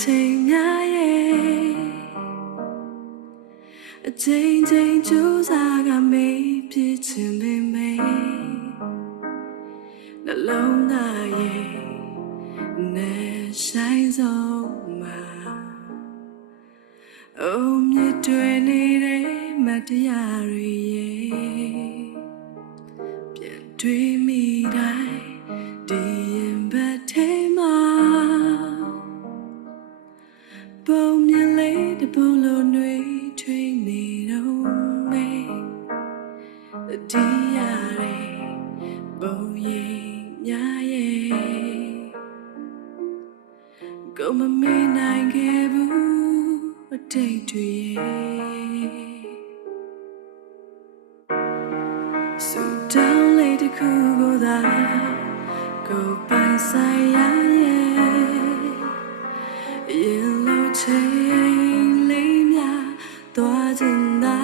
ချိန်များရဲ့အချိန်ချင်းကြိုးစားကမေးပြချင်ပေမယ့်နှလုံးသားရဲ့နဲ့ဆိုင်ဆုံးမှာအိုးမြစ်တွေနေတဲ့မတရားတွေရဲ့ပြန်တွေ့မိတိုင်းဒီရင်ဘတ်ထဲမှာပုံမြင်လေးတပုံလိုနှွေးထွေးနေတော့မယ်ဒီရတဲ့ပုံရိပ်များရဲ့ကိုမမေ့နိုင်ခဲ့ဘူးအတိတ်တွေရဲ့ဆူတောင်းလေးတစ်ခုကိုသာကိုပိုင်ဆိုင်ရရဲ့ရင်လို့ချိန်လေးများသွားချင်တာ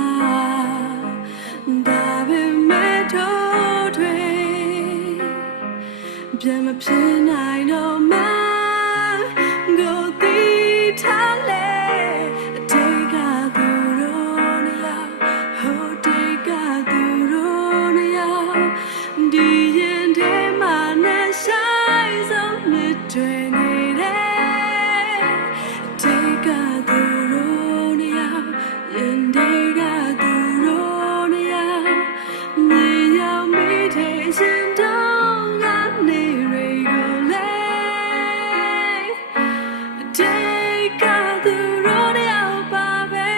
ဒါပေမဲ့တော့တွေပြန်မဖြစ်နိုင်တော့မှကိုတီးထားလေအတိတ်ကသူတို့နေရာဟိုတိတ်ကသူတို့နေရာဒီရင်ထဲမှာနဲ့ဆိုင်ဆုံးမြစ်တွေနေတယ်အတိတ်ကသူတို့နေရာရင်ထဲကသူတို့နေရာမြေရောက်မိတဲ့ရှင်တော့ကနေတွေကိုလေအတိတ်ကသူတို့နေရာပါပဲ